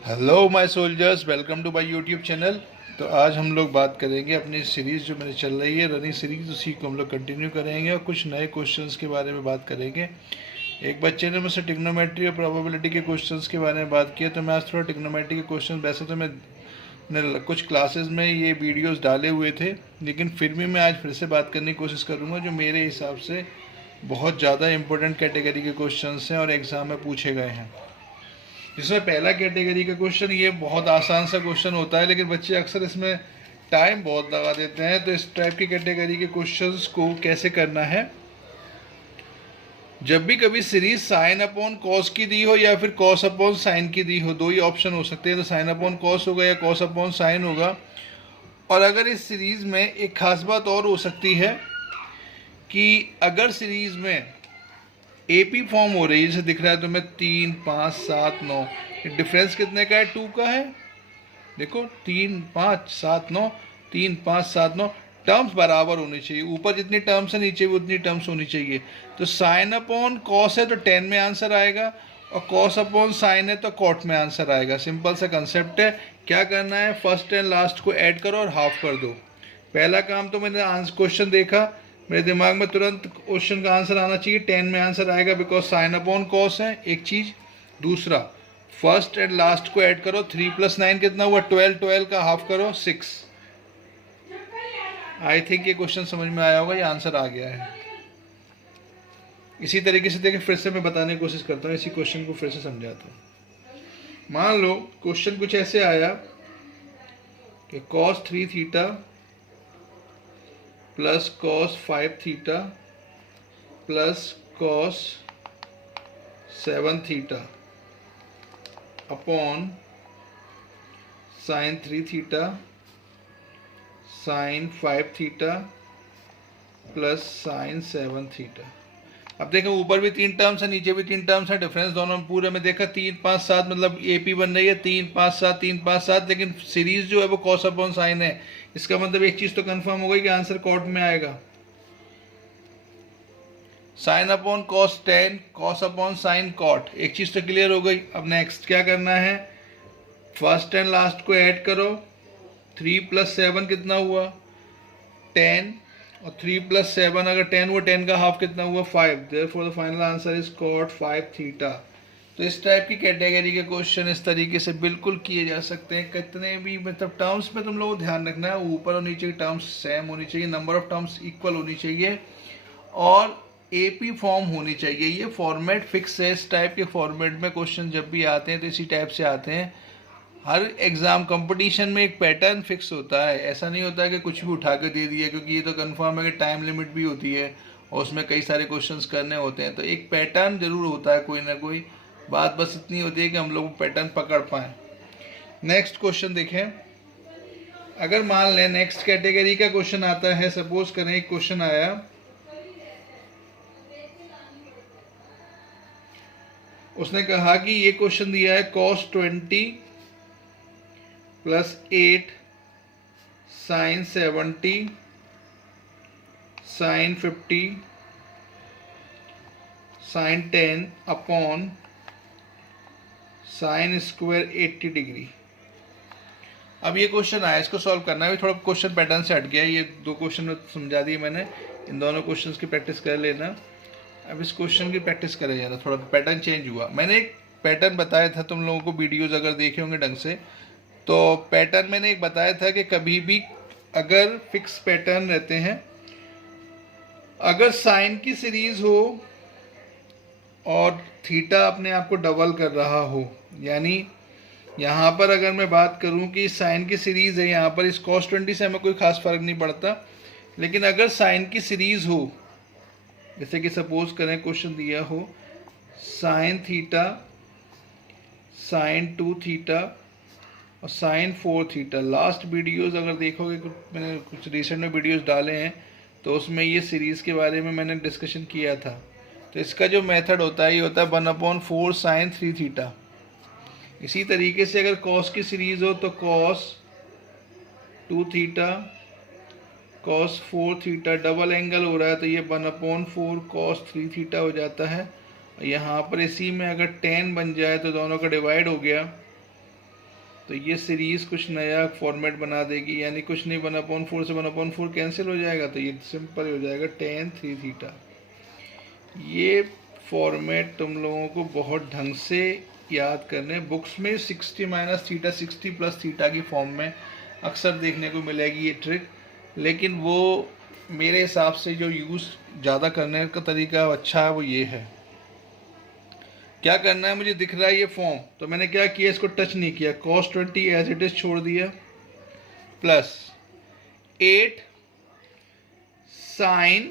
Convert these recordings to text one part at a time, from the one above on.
Hello my soldiers, welcome to my YouTube channel. तो आज हम लोग बात करेंगे अपनी सीरीज़ जो मेरी चल रही है रनिंग सीरीज़, उसी को हम लोग कंटिन्यू करेंगे और कुछ नए क्वेश्चंस के बारे में बात करेंगे। एक बच्चे ने मुझसे ट्रिग्नोमेट्री और प्रोबेबिलिटी के क्वेश्चंस के बारे में बात किया, तो मैं आज थोड़ा ट्रिग्नोमेट्री के क्वेश्चन, वैसे तो मैंने कुछ क्लासेस में ये वीडियोज़ डाले हुए थे, लेकिन फिर भी मैं आज फिर से बात करने की कोशिश करूँगा जो मेरे हिसाब से बहुत ज़्यादा इंपॉर्टेंट कैटेगरी के क्वेश्चंस हैं और एग्ज़ाम में पूछे गए हैं। इसमें पहला कैटेगरी का क्वेश्चन, ये बहुत आसान सा क्वेश्चन होता है, लेकिन बच्चे अक्सर इसमें टाइम बहुत लगा देते हैं। तो इस टाइप की कैटेगरी के क्वेश्चंस को कैसे करना है, जब भी कभी सीरीज साइन अपॉन कॉस की दी हो या फिर कॉस अपॉन साइन की दी हो, दो ही ऑप्शन हो सकते हैं, तो साइन अपॉन कॉस होगा या कॉस अपॉन साइन होगा। और अगर इस सीरीज में एक खास बात और हो सकती है कि अगर सीरीज में एपी फॉर्म हो रही है, जैसे दिख रहा है तुम्हें 3, 5, 7, 9, डिफरेंस कितने का है? 2 का है। देखो 3, 5, 7, 9, 3, 5, 7, 9, टर्म्स बराबर होनी चाहिए, ऊपर जितनी टर्म्स है नीचे भी उतनी टर्म्स होनी चाहिए। तो साइन अपॉन कॉस है तो 10 में आंसर आएगा, और कॉस अपॉन साइन है तो कॉट में आंसर आएगा। सिंपल सा कंसेप्ट है। क्या करना है, फर्स्ट एंड लास्ट को ऐड करो और हाफ कर दो। पहला काम तो मैंने क्वेश्चन देखा, मेरे दिमाग में तुरंत क्वेश्चन का आंसर आना चाहिए, 10 में आंसर आएगा बिकॉज साइन अपॉन कॉस है, एक चीज़। दूसरा, फर्स्ट एंड लास्ट को ऐड करो, 3 + 9 कितना हुआ? 12, 12 का हाफ करो 6। आई थिंक ये क्वेश्चन समझ में आया होगा, ये आंसर आ गया है। इसी तरीके से देखिए, फिर से मैं बताने की कोशिश करता हूँ, इसी क्वेश्चन को फिर से समझाता हूँ। मान लो क्वेश्चन कुछ ऐसे आया कि cos 3 theta plus cos 5 theta plus cos 7 theta upon sin 3 theta sin 5 theta plus sin 7 theta. अब देखो, ऊपर भी 3 टर्म्स है, नीचे भी 3 टर्म्स है, डिफरेंस दोनों में पूरे में देखा 3, 5, 7, मतलब एपी बन रही है 3, 5, 7, 3, 5, 7, लेकिन सीरीज जो है वो कॉस अपॉन साइन है। इसका मतलब एक चीज तो कंफर्म हो गई कि आंसर कॉट में आएगा। Sine upon cos 10, cos upon sine cot, एक चीज तो क्लियर हो गई। अब नेक्स्ट क्या करना है, फर्स्ट एंड लास्ट को ऐड करो, 3 + 7 कितना हुआ? 10, और 3 + 7 अगर 10 हुआ, 10 का हाफ कितना हुआ? 5। Therefore the final answer is cot 5 theta. तो इस टाइप की कैटेगरी के क्वेश्चन इस तरीके से बिल्कुल किए जा सकते हैं। कितने भी मतलब टर्म्स में तुम लोगों को ध्यान रखना है, ऊपर और नीचे की टर्म्स सेम होनी चाहिए, नंबर ऑफ टर्म्स इक्वल होनी चाहिए, और एपी फॉर्म होनी चाहिए। ये फॉर्मेट फिक्स है। इस टाइप के फॉर्मेट में क्वेश्चन जब भी आते हैं तो इसी टाइप से आते हैं। हर एग्ज़ाम कंपटीशन में एक पैटर्न फिक्स होता है, ऐसा नहीं होता है कि कुछ भी उठा के दे दिया, क्योंकि ये तो कंफर्म है कि टाइम लिमिट भी होती है और उसमें कई सारे क्वेश्चंस करने होते हैं, तो एक पैटर्न जरूर होता है कोई ना कोई। बात बस इतनी होती है कि हम लोग पैटर्न पकड़ पाएँ। नेक्स्ट क्वेश्चन देखें। अगर मान लें नेक्स्ट कैटेगरी का क्वेश्चन आता है, सपोज करें एक क्वेश्चन आया, उसने कहा कि ये क्वेश्चन दिया है cos 20 + 8 sin 70 sin 50 sin 10 upon sin square 80 degree. अब ये क्वेश्चन आया, इसको सॉल्व करना है। थोड़ा क्वेश्चन पैटर्न से हट गया, ये दो क्वेश्चन में समझा दिए मैंने, इन दोनों क्वेश्चंस की प्रैक्टिस कर लेना। अब इस क्वेश्चन की प्रैक्टिस करें ज़्यादा, थोड़ा पैटर्न चेंज हुआ। मैंने एक पैटर्न बताया था तुम लोगों को, वीडियोज़ अगर देखे होंगे ढंग से, तो पैटर्न मैंने एक बताया था कि कभी भी अगर फिक्स पैटर्न रहते हैं, अगर साइन की सीरीज हो और थीटा अपने आप को डबल कर रहा हो, यानी यहाँ पर अगर मैं बात करूँ कि साइन की सीरीज है, यहाँ पर इस cos 20 से हमें कोई खास फर्क नहीं पड़ता, लेकिन अगर साइन की सीरीज हो, जैसे कि सपोज करें क्वेश्चन दिया हो साइन थीटा साइन 2 थीटा और साइन 4 थीटा। लास्ट वीडियोस अगर देखोगे, मैंने कुछ रिसेंट में वीडियोस डाले हैं, तो उसमें ये सीरीज़ के बारे में मैंने डिस्कशन किया था। तो इसका जो मेथड होता है, ये होता है 1/4 sin 3 थीटा। इसी तरीके से अगर कॉस की सीरीज़ हो तो cos 2 theta cos 4 theta, double angle हो रहा है तो ये 1/4 cos 3 थीटा हो जाता है। यहाँ पर इसी में अगर 10 बन जाए तो दोनों का डिवाइड हो गया, तो ये सीरीज कुछ नया फॉर्मेट बना देगी, यानी कुछ नहीं, 1/4 से 1/4 कैंसिल हो जाएगा, तो ये सिंपल हो जाएगा tan 3 थीटा। ये फॉर्मेट तुम लोगों को बहुत ढंग से याद करने, बुक्स में 60 माइनस थीटा 60 प्लस थीटा की फॉर्म में अक्सर देखने को मिलेगी ये ट्रिक, लेकिन वो मेरे हिसाब से जो यूज़ ज़्यादा करने का तरीका अच्छा है वो ये है। क्या करना है, मुझे दिख रहा है ये फॉर्म, तो मैंने क्या किया, इसको टच नहीं किया, cos 20 एज इट इज छोड़ दिया, प्लस 8 साइन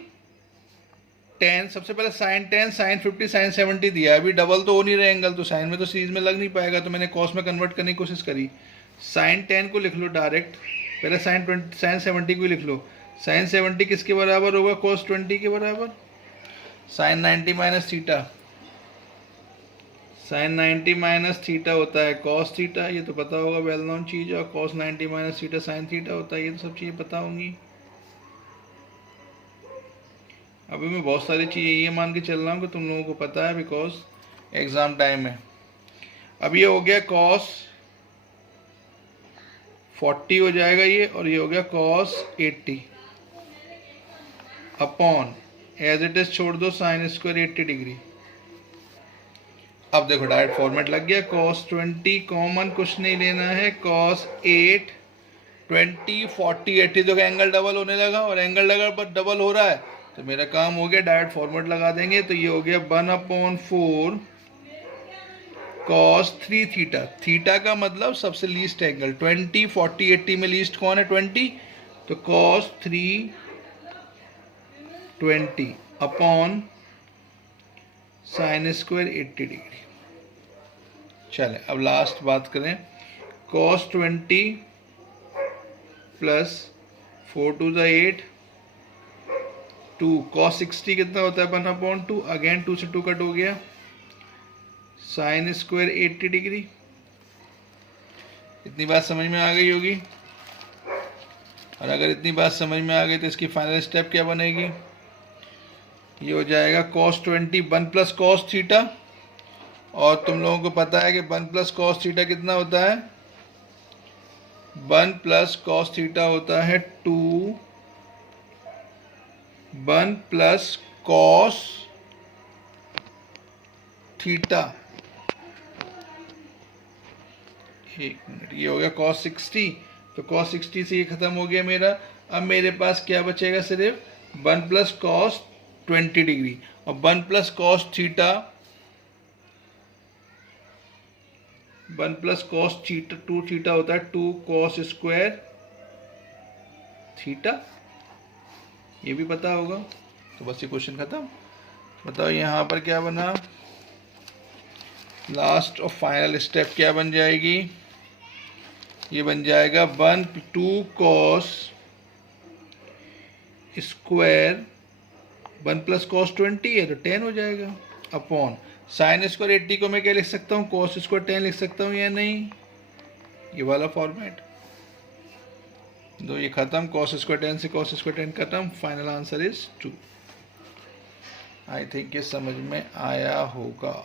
10, सबसे पहले साइन 10 साइन 50 साइन 70 दिया, अभी डबल तो हो नहीं रहे एंगल, तो साइन में तो सीरीज में लग नहीं पाएगा, तो मैंने कॉस में कन्वर्ट करने की कोशिश करी। साइन 10 को लिख लो डायरेक्ट, पहले साइन 70 को लिख लो। साइन 70 किसके बराबर होगा, cos 20 के बराबर। Sine 90 minus theta, sine 90 minus theta होता है cos थीटा, ये तो पता होगा, वेल नोन चीज़ है, और cos 90 minus theta sine theta होता है, ये तो सब चीज़ें पता होंगी। अभी मैं बहुत सारी चीज़ें ये मान के चल रहा हूँ कि तुम लोगों को पता है, बिकॉज एग्ज़ाम टाइम है। अब ये हो गया cos 40 हो जाएगा ये, और ये हो गया cos 80 upon as it is छोड़ दो साइन स्क्वायर 80 डिग्री। अब देखो डायरेक्ट फॉर्मेट लग गया, cos 20 कॉमन कुछ नहीं लेना है, cos 8 20 40 80, तो एंगल डबल होने लगा, और एंगल अगर डबल हो रहा है तो मेरा काम हो गया, डायरेक्ट फॉर्मेट लगा देंगे, तो ये हो गया 1/4 cos 3 थीटा। थीटा का मतलब सबसे लीस्ट एंगल, 20 40 80 में लीस्ट कौन है, 20, तो cos 3 20 upon sine square 80 degree. चले अब लास्ट बात करें, cos 20 प्लस 4 2 8 2, cos 60 कितना होता है, 1/2, अगेन 2 से 2 कट हो गया, साइन स्क्वायर 80 डिग्री। इतनी बात समझ में आ गई होगी, और अगर इतनी बात समझ में आ गई तो इसकी फाइनल स्टेप क्या बनेगी, ये हो जाएगा cos 20 1 प्लस cos थीटा, और तुम लोगों को पता है कि 1 प्लस cos थीटा कितना होता है, 1 प्लस cos थीटा होता है 2, 1 प्लस cos थीटा, एक मिनट, ये हो गया cos 60, तो cos 60 से ये खत्म हो गया मेरा। अब मेरे पास क्या बचेगा, सिर्फ 1 प्लस cos 20 डिग्री, और 1 plus cos theta, 1 plus cos theta 2 theta होता है 2 cos स्क्वायर थीटा, ये भी पता होगा। तो बस ये क्वेश्चन खत्म। बताओ यहाँ पर क्या बना, लास्ट और फाइनल स्टेप क्या बन जाएगी, ये बन जाएगा 1 2 cos स्क्वायर 1 प्लस cos 20 है तो 10 हो जाएगा, अपॉन साइन स्क्वायर 80 को मैं क्या लिख सकता हूँ, cos स्क्वायर 10 लिख सकता हूँ या नहीं, ये वाला फॉर्मेट। दो ये खत्म, cos स्क्वायर 10 से cos स्क्वायर 10 खत्म, final answer is 2। I think ये समझ में आया होगा।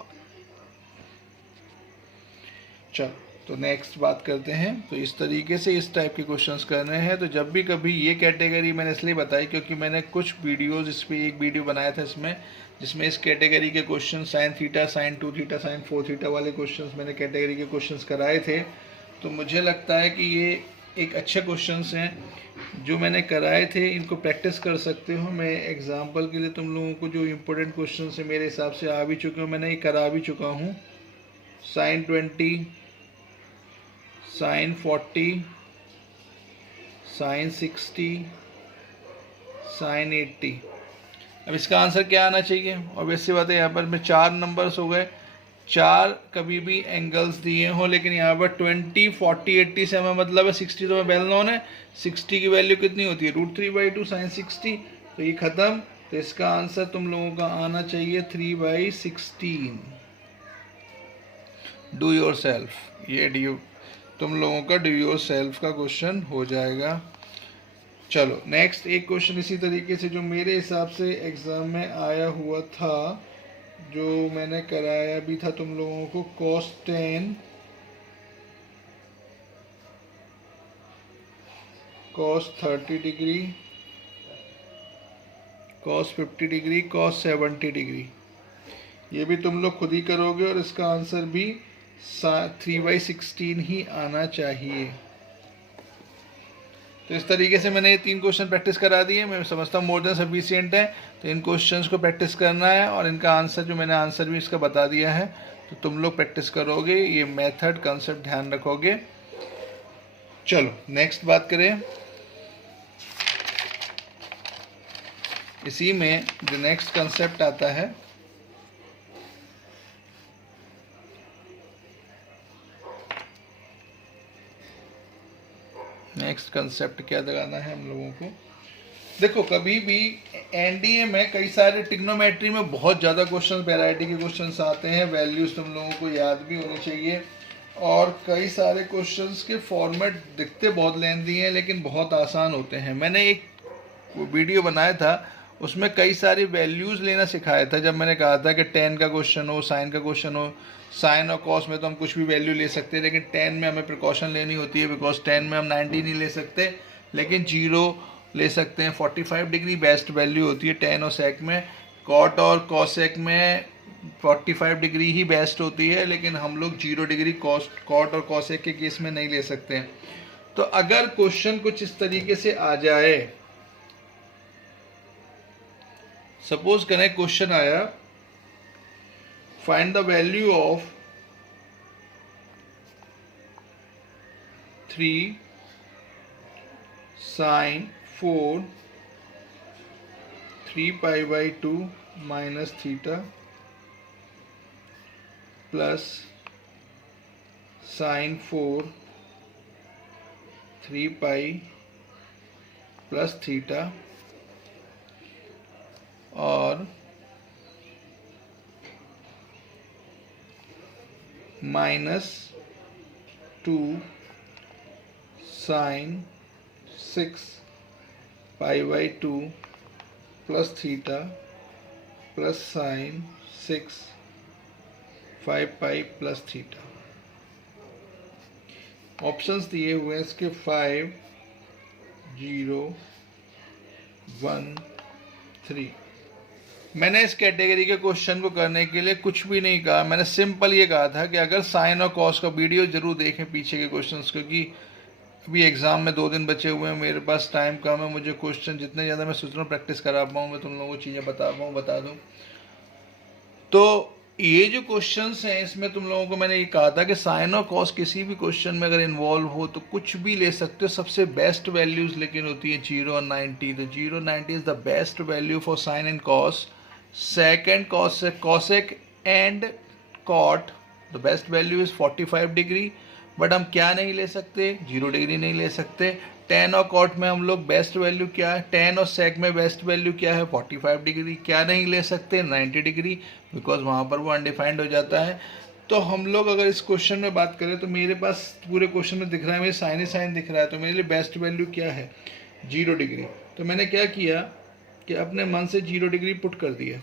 चलो तो नेक्स्ट बात करते हैं। तो इस तरीके से इस टाइप के क्वेश्चंस करने हैं। तो जब भी कभी ये कैटेगरी मैंने इसलिए बताई क्योंकि मैंने कुछ वीडियोस, इस पर एक वीडियो बनाया था इसमें, जिसमें इस कैटेगरी के question sine theta, sine 2 theta, sine 4 theta वाले क्वेश्चंस मैंने कैटेगरी के क्वेश्चंस कराए थे। तो मुझे लगता है कि ये एक अच्छे क्वेश्चंस हैं जो मैंने कराए थे, इनको प्रैक्टिस कर सकते हो। मैं एग्जांपल के लिए तुम लोगों को जो इम्पोर्टेंट क्वेश्चंस है मेरे हिसाब से आ भी चुके हो, मैंने ये करा भी चुका हूँ। Sine 20, sine 40, sine 60, sine 80। अब इसका आंसर क्या आना चाहिए? ऑब्वियस सी बात है, यहाँ पर मैं 4 नंबर्स हो गए, 4 कभी भी एंगल्स दिए हों, लेकिन यहाँ पर 20, 40, 80 से हमें मतलब है 60 तो वेल नोन है। 60 की वैल्यू कितनी होती है? √3/2 साइन 60। तो ये खत्म। तो इसका आंसर तुम लोगों का आना चाहिए 3/16। डू योर सेल्फ, ये तुम लोगों का डू योर सेल्फ का क्वेश्चन हो जाएगा। चलो नेक्स्ट एक क्वेश्चन इसी तरीके से जो मेरे हिसाब से एग्जाम में आया हुआ था, जो मैंने कराया भी था तुम लोगों को, cos 10 cos 30 degree, cos 50 degree, cos 70 degree. ये भी तुम लोग खुद ही करोगे और इसका आंसर भी 3/16 ही आना चाहिए। तो इस तरीके से मैंने ये 3 क्वेश्चन प्रैक्टिस करा दिए। मैं समझता हूँ मोर देन सफिशिएंट है। तो इन क्वेश्चंस को प्रैक्टिस करना है और इनका आंसर जो मैंने आंसर भी इसका बता दिया है, तो तुम लोग प्रैक्टिस करोगे, ये मेथड कंसेप्ट ध्यान रखोगे। चलो नेक्स्ट बात करें। इसी में जो नेक्स्ट कंसेप्ट आता है, नेक्स्ट कंसेप्ट क्या लगाना है हम लोगों को। देखो कभी भी एनडीए में कई सारे ट्रिग्नोमेट्री में बहुत ज़्यादा क्वेश्चन, वैरायटी के क्वेश्चंस आते हैं, वैल्यूज तुम लोगों को याद भी होनी चाहिए। और कई सारे क्वेश्चंस के फॉर्मेट दिखते बहुत लेंथी हैं लेकिन बहुत आसान होते हैं। मैंने एक वीडियो बनाया था, उसमें कई सारी वैल्यूज़ लेना सिखाया था। जब मैंने कहा था कि tan का क्वेश्चन हो, साइन का क्वेश्चन हो, साइन और कॉस में तो हम कुछ भी वैल्यू ले सकते हैं, लेकिन tan में हमें प्रिकॉशन लेनी होती है, बिकॉज tan में हम 90 नहीं ले सकते, लेकिन 0 ले सकते हैं। 45 डिग्री बेस्ट वैल्यू होती है tan और sec में। कॉट और कॉसेक में 45 डिग्री ही बेस्ट होती है, लेकिन हम लोग 0 डिग्री कॉट और कॉसेक के केस में नहीं ले सकते हैं। तो अगर क्वेश्चन कुछ इस तरीके से आ जाए, सपोज करें क्वेश्चन आया, find the value of 3 sin 4 3π/2 minus theta plus sin 4 3π plus theta और -2 sin 6π/2 plus theta plus sin 6 5π plus theta। Options दिए हुए हैं इसके 5 0 1 3। मैंने इस कैटेगरी के क्वेश्चन को करने के लिए कुछ भी नहीं कहा। मैंने सिंपल ये कहा था कि अगर साइन और कॉस का वीडियो जरूर देखें पीछे के क्वेश्चंस, क्योंकि अभी एग्जाम में 2 दिन बचे हुए हैं, मेरे पास टाइम कम है। मुझे क्वेश्चन जितने ज़्यादा मैं सोच रहा हूँ प्रैक्टिस करा पाऊँ, मैं तुम लोगों को चीज़ें बता दूँ। तो ये जो क्वेश्चंस हैं, इसमें तुम लोगों को मैंने ये कहा था कि साइन और कॉस किसी भी क्वेश्चन में अगर इन्वॉल्व हो तो कुछ भी ले सकते हो। सबसे बेस्ट वैल्यूज लेकिन होती है 0 और 90। तो 0 90 is the best value for sine and cos. Second cosec and cot, the best value is 45 degree. But हम क्या नहीं ले सकते, 0 डिग्री नहीं ले सकते। tan और कॉट में हम लोग बेस्ट वैल्यू क्या है, tan और sec में बेस्ट वैल्यू क्या है, 45 डिग्री। क्या नहीं ले सकते, 90 डिग्री, बिकॉज वहाँ पर वो अनडिफाइंड हो जाता है। तो हम लोग अगर इस क्वेश्चन में बात करें तो मेरे पास पूरे क्वेश्चन में दिख रहा है, मेरे साइन ही साइन दिख रहा है, तो मेरे लिए बेस्ट वैल्यू क्या है, 0 डिग्री। तो मैंने क्या किया कि अपने मन से 0 डिग्री पुट कर दिया।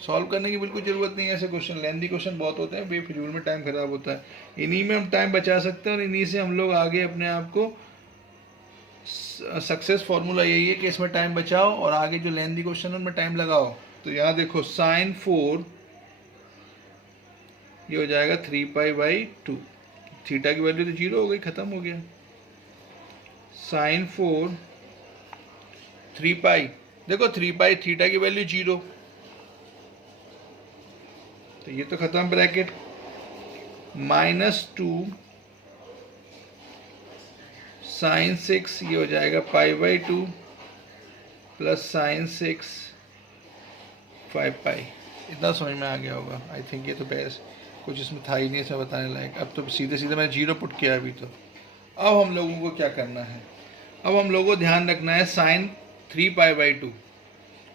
सॉल्व करने की बिल्कुल ज़रूरत नहीं है ऐसे क्वेश्चन, लेंथी क्वेश्चन बहुत होते हैं, बेफिजूल में टाइम खराब होता है। इन्हीं में हम टाइम बचा सकते हैं और इन्हीं से हम लोग आगे अपने आप को, सक्सेस फॉर्मूला यही है कि इसमें टाइम बचाओ और आगे जो लेंथी क्वेश्चन है उनमें टाइम लगाओ। तो यहाँ देखो साइन 4 ये हो जाएगा 3π/2, थीटा की वैल्यू तो 0 हो गई, खत्म हो गया। साइन 4 3π, देखो 3π थीटा की वैल्यू 0, तो ये तो खत्म ब्रैकेट। -2 साइन 6 ये हो जाएगा π/2 प्लस साइन 6 5π। इतना समझ में आ गया होगा आई थिंक। ये तो बेस्ट, कुछ इसमें था ही नहीं इसमें बताने लायक। अब तो सीधे सीधे मैंने 0 पुट किया अभी। तो अब हम लोगों को क्या करना है, अब हम लोगों को ध्यान रखना है साइन 3π/2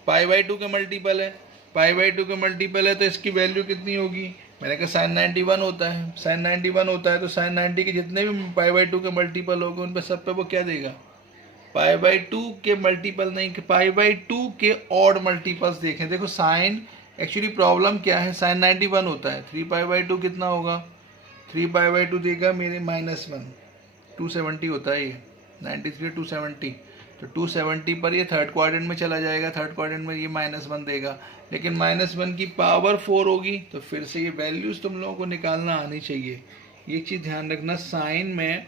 π/2 के मल्टीपल है, π/2 के मल्टीपल है, तो इसकी वैल्यू कितनी होगी। मैंने कहा साइन 91 होता है, साइन 91 होता है, तो साइन 90 के जितने भी π/2 के मल्टीपल होंगे उन पर सब पे वो क्या देगा, π/2 के मल्टीपल नहीं, π/2 के ऑड मल्टीपल्स देखें। देखो साइन एक्चुअली प्रॉब्लम क्या है, साइन 91 होता है, 3π/2 कितना होगा, 3π/2 देगा मेरे -1, 270 होता है ये। 93 270, तो 270 पर ये थर्ड क्वाड्रेंट में चला जाएगा, थर्ड क्वाड्रेंट में ये -1 देगा, लेकिन -1 की पावर 4 होगी, तो फिर से ये वैल्यूज़ तुम लोगों को निकालना आनी चाहिए। ये चीज़ ध्यान रखना, साइन में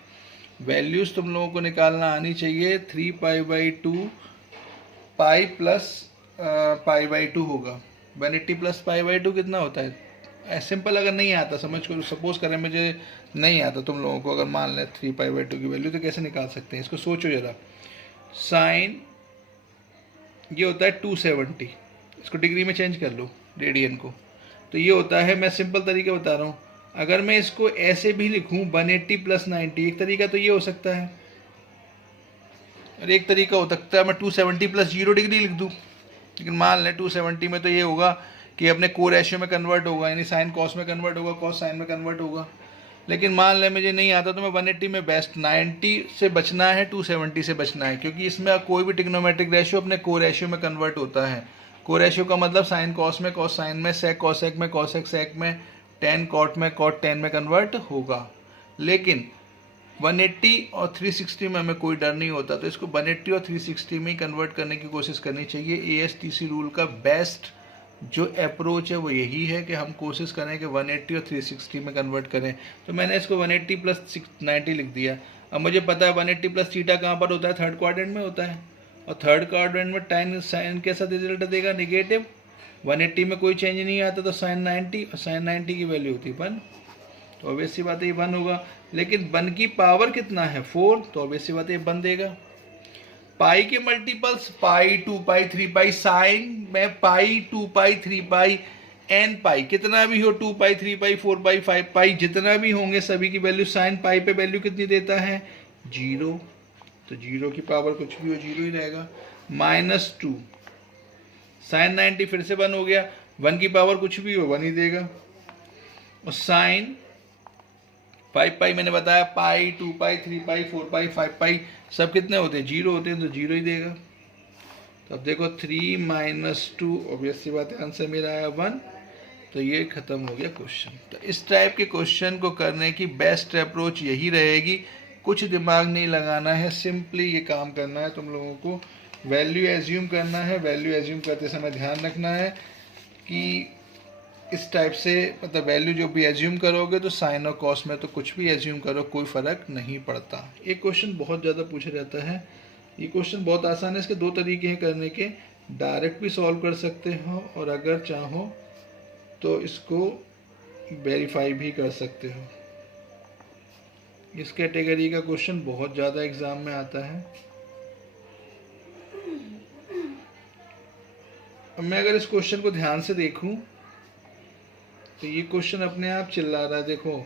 वैल्यूज़ तुम लोगों को निकालना आनी चाहिए। 3π/2 पाई प्लस π/2 होगा। 180 प्लस π/2 कितना होता है? सिंपल अगर नहीं आता, समझ को सपोज करें मुझे नहीं आता तुम लोगों को, अगर मान लें 3π/2 की वैल्यू, तो कैसे निकाल सकते हैं इसको? सोचो ज़रा। साइन ये होता है 270, इसको डिग्री में चेंज कर लो, रेडियन को, तो ये होता है, मैं सिंपल तरीका बता रहा हूँ, अगर मैं इसको ऐसे भी लिखूँ 180 प्लस 90, एक तरीका तो ये हो सकता है, और एक तरीका हो सकता है मैं 270 प्लस 0 डिग्री लिख दूँ। लेकिन मान लें 270 में तो ये होगा कि अपने को रेशियो में कन्वर्ट होगा, यानी साइन कॉस में कन्वर्ट होगा, कॉस साइन में कन्वर्ट होगा। लेकिन मान लें मुझे नहीं आता, तो मैं 180 में बेस्ट, 90 से बचना है, 270 से बचना है, क्योंकि इसमें कोई भी ट्रिग्नोमेट्रिक रेशियो अपने को रेशियो में कन्वर्ट होता है। को रेशियो का मतलब साइन कॉस में, कॉस साइन में, सेक कॉसेक में, कॉसेक सेक में, टेन कॉट में, कॉट टेन में कन्वर्ट होगा। लेकिन 180 और 360 में हमें कोई डर नहीं होता, तो इसको 180 और 360 में कन्वर्ट करने की कोशिश करनी चाहिए। ASTC रूल का बेस्ट जो अप्रोच है वो यही है कि हम कोशिश करें कि 180 और 360 में कन्वर्ट करें। तो मैंने इसको 180 प्लस 90 लिख दिया। अब मुझे पता है 180 प्लस थीटा कहाँ पर होता है? थर्ड क्वाड्रेंट में होता है, और थर्ड क्वाड्रेंट में टाइन साइन कैसा रिजल्ट देगा? नेगेटिव। 180 में कोई चेंज नहीं आता, तो साइन 90, और साइन 90 की वैल्यू होती है 1, तो ऑब्वियस सी बात है ये 1 होगा। लेकिन 1 की पावर कितना है? 4, तो ऑब्वियस सी बात है ये 1 देगा। पाई के मल्टीपल्स, पाई, 2 पाई, 3 पाई, साइन में पाई, 2 पाई, 3 पाई, एन पाई, कितना भी हो, 2 पाई, 3 पाई, 4 पाई, 5 पाई, जितना भी होंगे सभी की वैल्यू, साइन पाई पे वैल्यू कितनी देता है? 0, तो 0 की पावर कुछ भी हो 0 ही रहेगा। -2, साइन 90 फिर से 1 हो गया, 1 की पावर कुछ भी हो 1 ही देगा। और साइन 5 पाई मैंने बताया, पाई, 2 पाई, 3 पाई, 4 पाई, 5 पाई, सब कितने होते हैं? 0 होते हैं, तो 0 ही देगा। तो अब देखो 3 - 2, ऑब्वियस सी बात है आंसर मेरा आया 1, तो ये खत्म हो गया क्वेश्चन। तो इस टाइप के क्वेश्चन को करने की बेस्ट अप्रोच यही रहेगी, कुछ दिमाग नहीं लगाना है, सिंपली ये काम करना है तुम लोगों को, वैल्यू एज्यूम करना है। वैल्यू एज्यूम करते समय ध्यान रखना है कि इस टाइप से, मतलब वैल्यू जो भी एज्यूम करोगे तो साइन और कॉस में तो कुछ भी एज्यूम करो, कोई फ़र्क नहीं पड़ता। ये क्वेश्चन बहुत ज़्यादा पूछा जाता है, ये क्वेश्चन बहुत आसान है। इसके दो तरीके हैं करने के, डायरेक्ट भी सॉल्व कर सकते हो, और अगर चाहो तो इसको वेरीफाई भी कर सकते हो। इस कैटेगरी का क्वेश्चन बहुत ज़्यादा एग्ज़ाम में आता है। अब मैं अगर इस क्वेश्चन को ध्यान से देखूं तो ये क्वेश्चन अपने आप चिल्ला रहा है। देखो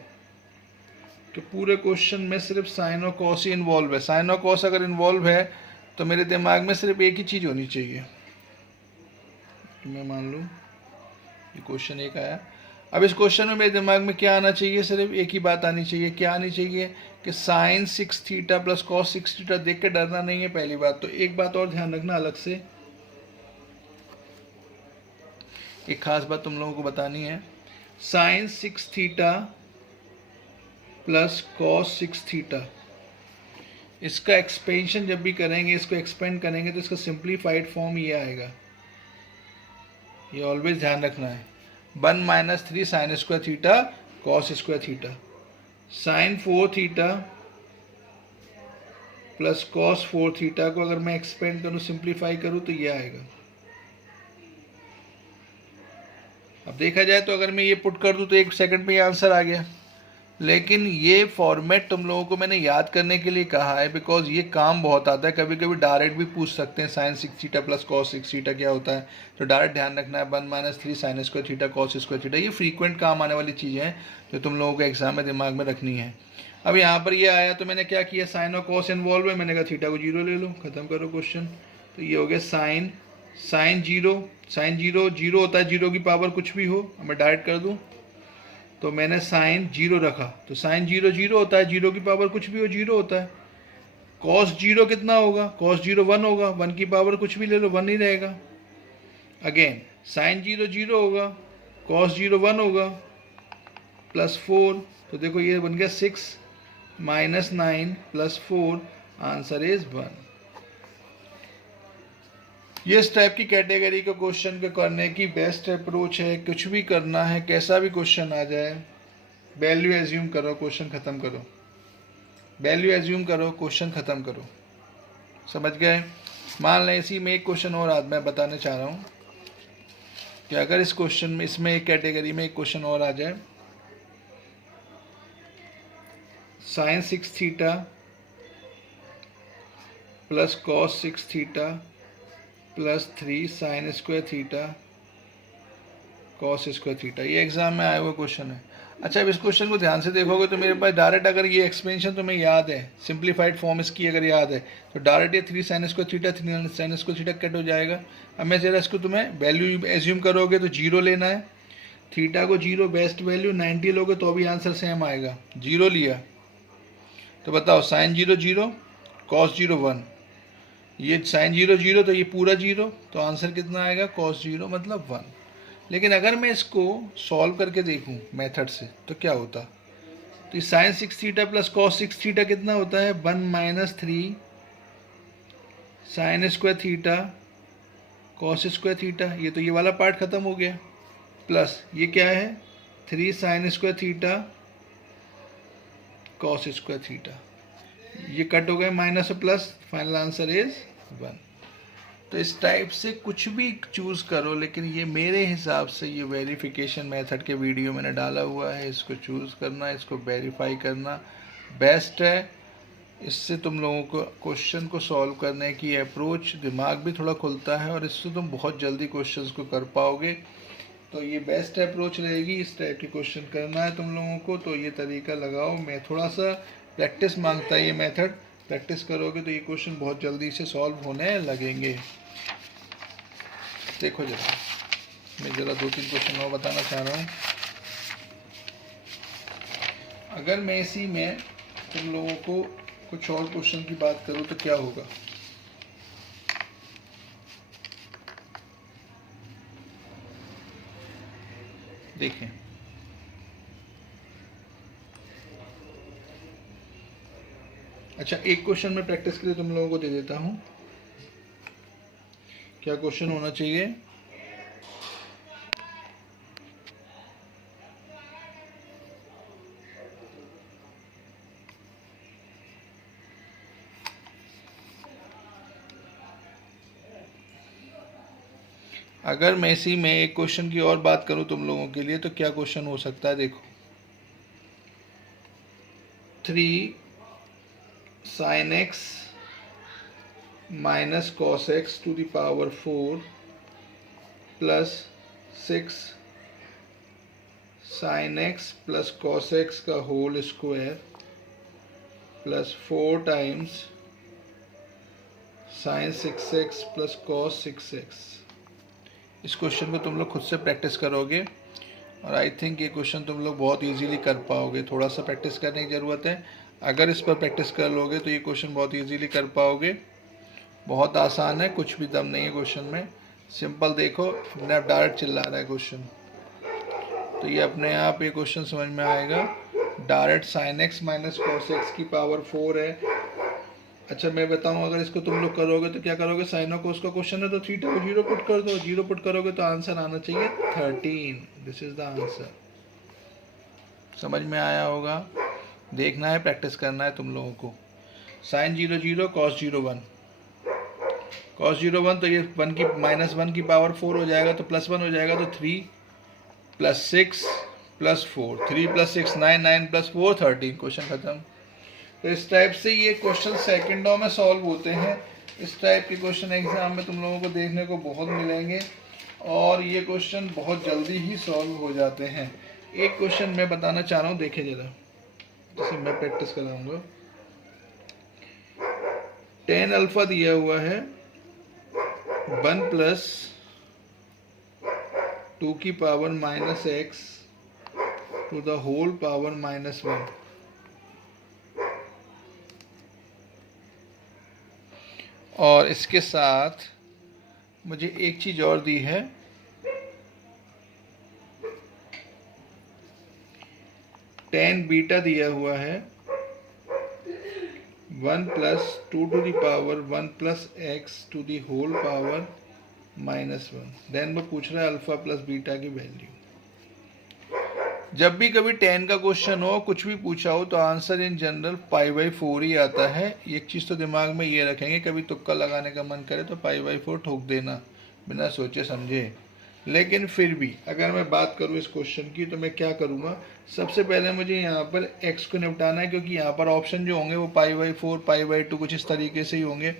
कि पूरे क्वेश्चन में सिर्फ साइन और कॉस ही इन्वॉल्व है। साइन और कॉस अगर इन्वॉल्व है तो मेरे दिमाग में सिर्फ एक ही चीज़ होनी चाहिए। मैं मान लूँ ये क्वेश्चन एक आया, अब इस क्वेश्चन में मेरे दिमाग में क्या आना चाहिए? सिर्फ एक ही बात आनी चाहिए। क्या आनी चाहिए? कि sine 6 theta plus cos 6 theta देख के डरना नहीं है, पहली बात। तो एक बात और ध्यान रखना अलग से, एक खास बात तुम लोगों को बतानी है। Sine 6 theta plus cos 6 theta, इसका एक्सपेंशन जब भी करेंगे, इसको एक्सपेंड करेंगे तो इसका सिंप्लीफाइड फॉर्म ये आएगा। ये ऑलवेज ध्यान रखना है। 1 - 3 sine square theta cos square theta, sine 4 theta plus cos 4 theta को अगर मैं एक्सपेंड करूँ, सिंप्लीफाई करूँ, तो ये आएगा। अब देखा जाए तो अगर मैं ये पुट कर दूं तो 1 सेकंड में ये आंसर आ गया। लेकिन ये फॉर्मेट तुम लोगों को मैंने याद करने के लिए कहा है, बिकॉज ये काम बहुत आता है। कभी कभी डायरेक्ट भी पूछ सकते हैं sine 6 theta plus cos 6 theta क्या होता है, तो डायरेक्ट ध्यान रखना है 1 - 3 sine square theta cos square theta. ये फ्रीक्वेंट काम आने वाली चीज़ें हैं जो तुम लोगों को एग्जाम में दिमाग में रखनी है। अब यहाँ पर ये आया तो मैंने क्या किया, साइन और कॉस इन्वॉल्व है, मैंने कहा थीटा को 0 ले लो, खत्म करो क्वेश्चन। तो ये हो गया साइन 0, साइन 0 होता है, 0 की पावर कुछ भी हो, मैं डायरेक्ट कर दूं तो मैंने साइन 0 रखा, तो साइन 0 होता है, 0 की पावर कुछ भी हो 0 होता है। कॉस 0 कितना होगा? कॉस 0 1 होगा, 1 की पावर कुछ भी ले लो 1 ही रहेगा। अगेन साइन 0 होगा, कॉस 0 1 होगा, प्लस 4, तो देखो ये बन गया 6 - 9 प्लस 4 आंसर इज 1। ये इस टाइप की कैटेगरी के क्वेश्चन के करने की बेस्ट अप्रोच है। कुछ भी करना है, कैसा भी क्वेश्चन आ जाए, वैल्यू एज्यूम करो, क्वेश्चन खत्म करो। वैल्यू एज्यूम करो, क्वेश्चन खत्म करो। समझ गए? मान लें इसी में एक क्वेश्चन और आज मैं बताने चाह रहा हूँ कि अगर इस क्वेश्चन में, इसमें एक कैटेगरी में एक क्वेश्चन और आ जाए, sine 6 theta plus cos 6 theta plus 3 sine square theta cos square theta, ये एग्जाम में आया हुआ क्वेश्चन है। अच्छा, अब इस क्वेश्चन को ध्यान से देखोगे तो मेरे पास डायरेक्ट, अगर ये एक्सपेंशन तुम्हें याद है, सिंप्लीफाइड फॉर्म इसकी अगर याद है, तो डायरेक्ट ये 3 sine square theta 3 sine square theta cut हो जाएगा। अब मैं जरा इसको, तुम्हें वैल्यू एज्यूम करोगे तो 0 लेना है, थीटा को 0, बेस्ट वैल्यू 90 लोगे तो भी आंसर सेम आएगा। 0 लिया तो बताओ, साइन 0 0, कॉस 0 1, ये साइन 0 0 तो ये पूरा 0, तो आंसर कितना आएगा? कॉस 0 मतलब 1। लेकिन अगर मैं इसको सॉल्व करके देखूं मेथड से तो क्या होता? तो ये sine 6 theta plus cos 6 theta कितना होता है? 1 minus 3 sine square theta cos square theta, ये तो ये वाला पार्ट खत्म हो गया, प्लस ये क्या है? 3 sine square theta cos square theta, ये कट हो गए माइनस और प्लस, फाइनल आंसर इज 1। तो इस टाइप से कुछ भी चूज़ करो, लेकिन ये मेरे हिसाब से ये वेरिफिकेशन मेथड के वीडियो मैंने डाला हुआ है, इसको चूज़ करना, इसको वेरीफाई करना बेस्ट है। इससे तुम लोगों को क्वेश्चन को सॉल्व करने की अप्रोच, दिमाग भी थोड़ा खुलता है और इससे तुम बहुत जल्दी क्वेश्चंस को कर पाओगे। तो ये बेस्ट अप्रोच रहेगी। इस टाइप के क्वेश्चन करना है तुम लोगों को तो ये तरीका लगाओ। मैं थोड़ा सा प्रैक्टिस मांगता है ये मेथड, प्रैक्टिस करोगे तो ये क्वेश्चन बहुत जल्दी से सॉल्व होने लगेंगे। देखो जरा, मैं ज़रा 2-3 क्वेश्चन और बताना चाह रहा हूँ। अगर मैं इसी में तुम लोगों को कुछ और क्वेश्चन की बात करूँ तो क्या होगा? देखें, अच्छा एक क्वेश्चन मैं प्रैक्टिस के लिए तुम लोगों को दे देता हूँ। क्या क्वेश्चन होना चाहिए? अगर मैं इसी में एक क्वेश्चन की और बात करूं तुम लोगों के लिए तो क्या क्वेश्चन हो सकता है? देखो, 3 sine x minus cos x to the power 4 plus 6 sine x plus cos x का whole square plus 4 times sine 6x plus कॉस 6x। इस क्वेश्चन को तुम लोग खुद से प्रैक्टिस करोगे और आई थिंक ये क्वेश्चन तुम लोग बहुत इजीली कर पाओगे। थोड़ा सा प्रैक्टिस करने की ज़रूरत है। अगर इस पर प्रैक्टिस कर लोगे तो ये क्वेश्चन बहुत इजीली कर पाओगे। बहुत आसान है, कुछ भी दम नहीं है क्वेश्चन में, सिंपल। देखो, अपने आप डायरेक्ट चिल्ला रहा है क्वेश्चन, तो ये अपने आप ये क्वेश्चन समझ में आएगा। Direct sine x minus cos x की पावर 4 है। अच्छा मैं बताऊं, अगर इसको तुम लोग करोगे तो क्या करोगे? साइन और कोस का क्वेश्चन है तो थीटा को 0 पुट कर दो। 0 पुट करोगे तो आंसर आना चाहिए 13। This is the answer. समझ में आया होगा? देखना है, प्रैक्टिस करना है तुम लोगों को। साइन 0 0 कॉस 0 1, कॉस 0 1 तो ये 1 की माइनस 1 की पावर 4 हो जाएगा तो प्लस 1 हो जाएगा, तो 3 plus 6 plus 4, 3 plus 6 9, 9 plus 4 13। Question खत्म। तो इस टाइप से ये क्वेश्चन सेकंडों में सॉल्व होते हैं। इस टाइप के क्वेश्चन एग्जाम में तुम लोगों को देखने को बहुत मिलेंगे और ये क्वेश्चन बहुत जल्दी ही सॉल्व हो जाते हैं। एक क्वेश्चन मैं बताना चाह रहा हूँ, देखें जरा, जिसे मैं प्रैक्टिस कराऊंगा। tan अल्फा दिया हुआ है 1 प्लस 2 की power minus x to the whole power minus 1। और इसके साथ मुझे एक चीज और दी है, tan बीटा दिया हुआ है 1 plus 2 to the power 1 plus x to the whole power -1। Then वो पूछ रहा है अल्फा प्लस बीटा की वैल्यू। जब भी कभी 10 का क्वेश्चन हो, कुछ भी पूछा हो, तो आंसर इन जनरल π/4 ही आता है। एक चीज़ तो दिमाग में ये रखेंगे, कभी तुक्का लगाने का मन करे तो π/4 ठोक देना बिना सोचे समझे। लेकिन फिर भी अगर मैं बात करूँ इस क्वेश्चन की, तो मैं क्या करूँगा, सबसे पहले मुझे यहाँ पर x को निपटाना है, क्योंकि यहाँ पर ऑप्शन जो होंगे वो π/4 π/2 कुछ इस तरीके से ही होंगे।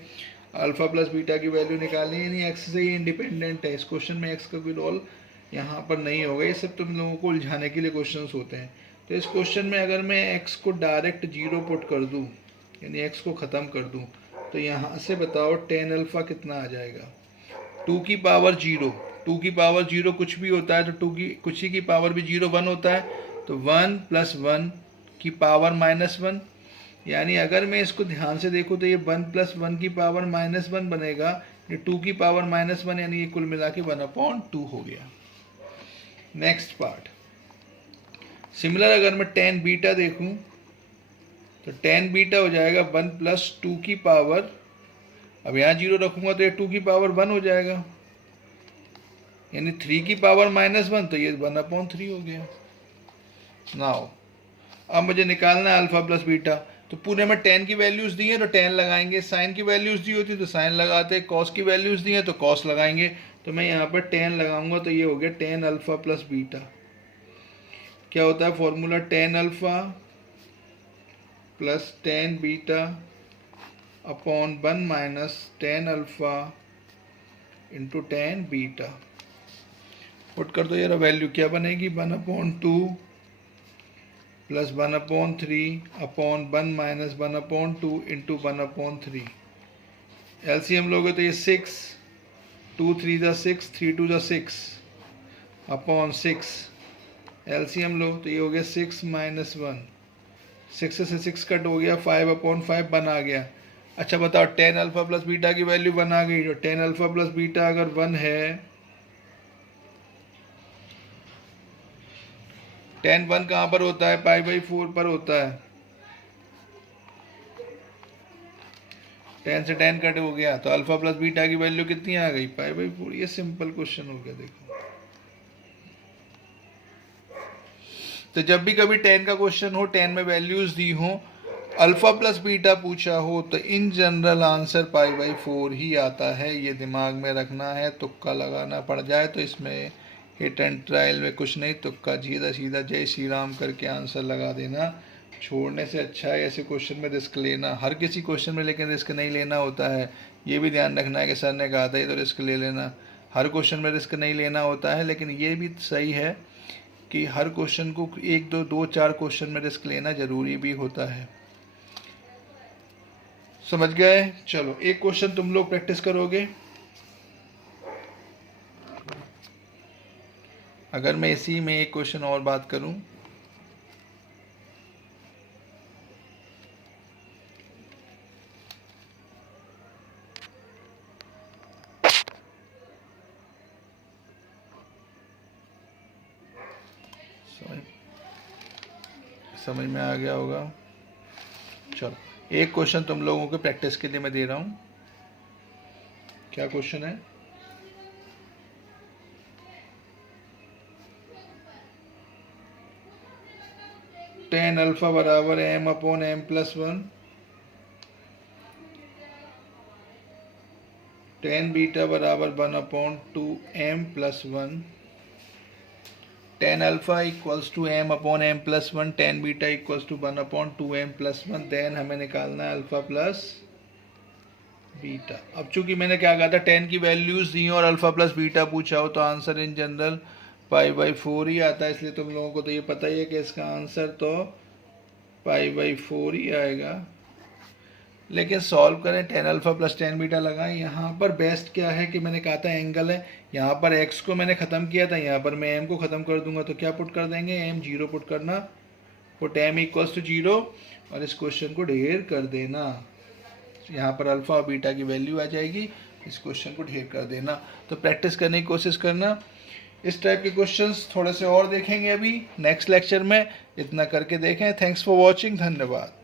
अल्फा प्लस बीटा की वैल्यू निकालनी है, नहीं x से ही इंडिपेंडेंट है। इस क्वेश्चन में x का कोई रोल यहाँ पर नहीं होगा। ये सब तुम लोगों को उलझाने के लिए क्वेश्चंस होते हैं। तो इस क्वेश्चन में अगर मैं x को डायरेक्ट 0 पुट कर दूँ, यानी x को ख़त्म कर दूँ, तो यहाँ से बताओ tan अल्फ़ा कितना आ जाएगा। 2 की पावर 0, 2 की पावर 0 कुछ भी होता है, तो 2 की कुछ ही की पावर भी 0 1 होता है, तो 1 प्लस 1 की पावर -1। यानी अगर मैं इसको ध्यान से देखूँ तो ये 1 प्लस 1 की पावर -1 बनेगा, ये 2 की पावर -1, यानी ये कुल मिला के 1/2 हो गया। नेक्स्ट पार्ट, सिमिलर अगर मैं tan बीटा देखूं, तो tan बीटा हो जाएगा 1 प्लस 2 की पावर, अब यहाँ 0 रखूंगा तो ये 2 की पावर 1 हो जाएगा, यानी 3 की पावर -1, तो ये 1/3 हो गया। नाउ अब मुझे निकालना है अल्फा प्लस बीटा। तो पूरे में tan की वैल्यूज दी है तो tan लगाएंगे, साइन की वैल्यूज दी होती तो साइन लगाते, कॉस की वैल्यूज दी है तो कॉस लगाएंगे। तो मैं यहाँ पर tan लगाऊंगा, तो ये हो गया tan अल्फा प्लस बीटा। क्या होता है formula, tan alpha plus tan beta upon 1 minus tan alpha into tan beta. Put कर दो यार, वैल्यू क्या बनेगी, 1/2 plus 1/3 upon 1 minus 1/2 into 1/3। LCM लोगे तो ये 6, 2 3 जा 6, 3 2 जा 6 अपॉन 6। एलसीएम लो तो ये हो गया 6 माइनस 1, 6 से 6 कट हो गया, 5/5 1 आ गया। अच्छा बताओ, tan अल्फा प्लस बीटा की वैल्यू 1 आ गई। तो tan अल्फा प्लस बीटा अगर 1 है, tan 1 कहाँ पर होता है, π/4 पर होता है। tan से tan कट हो गया, तो अल्फा प्लस बीटा की वैल्यू कितनी आ गई, π/4। ये सिंपल क्वेश्चन हो गया। देखो, तो जब भी कभी tan का क्वेश्चन हो, tan में वैल्यूज दी हो, अल्फा प्लस बीटा पूछा हो, तो इन जनरल आंसर π/4 ही आता है। ये दिमाग में रखना है। तुक्का लगाना पड़ जाए तो इसमें हिट एंड ट्रायल में कुछ नहीं, तुक्का सीधा सीधा जय श्री राम करके आंसर लगा देना। छोड़ने से अच्छा है ऐसे क्वेश्चन में रिस्क लेना। हर किसी क्वेश्चन में लेकिन रिस्क नहीं लेना होता है, ये भी ध्यान रखना है कि सर ने कहा था ये तो रिस्क ले लेना। हर क्वेश्चन में रिस्क नहीं लेना होता है, लेकिन ये भी सही है कि हर क्वेश्चन को 1 2 4 क्वेश्चन में रिस्क लेना जरूरी भी होता है। समझ गए? चलो एक क्वेश्चन तुम लोग प्रैक्टिस करोगे। अगर मैं इसी में एक क्वेश्चन और बात करूं, समझ में आ गया होगा। चलो एक क्वेश्चन तुम लोगों के प्रैक्टिस के लिए मैं दे रहा हूं। क्या क्वेश्चन है, tan अल्फा बराबर m/m+1, tan बीटा बराबर 1/2m+1, tan alpha equals to m/m+1, tan beta equals to 1/2m+1। Then हमें निकालना है अल्फा प्लस बीटा। अब चूंकि मैंने क्या कहा था, tan की वैल्यूज दी और अल्फा प्लस बीटा पूछा हो, तो आंसर इन जनरल π/4 ही आता है। इसलिए तुम लोगों को तो ये पता ही है कि इसका आंसर तो π/4 ही आएगा। लेकिन सॉल्व करें, tan alpha plus tan beta लगाएं। यहाँ पर बेस्ट क्या है कि मैंने कहा था एंगल है। यहाँ पर x को मैंने ख़त्म किया था, यहाँ पर मैं m को ख़त्म कर दूंगा, तो क्या पुट कर देंगे, m 0 पुट करना, पुट m इक्वल्स टू 0 और इस क्वेश्चन को ढेर कर देना। यहाँ पर अल्फा और बीटा की वैल्यू आ जाएगी, इस क्वेश्चन को ढेर कर देना। तो प्रैक्टिस करने की कोशिश करना। इस टाइप के क्वेश्चंस थोड़े से और देखेंगे अभी नेक्स्ट लेक्चर में। इतना करके देखें। थैंक्स फॉर वॉचिंग, धन्यवाद।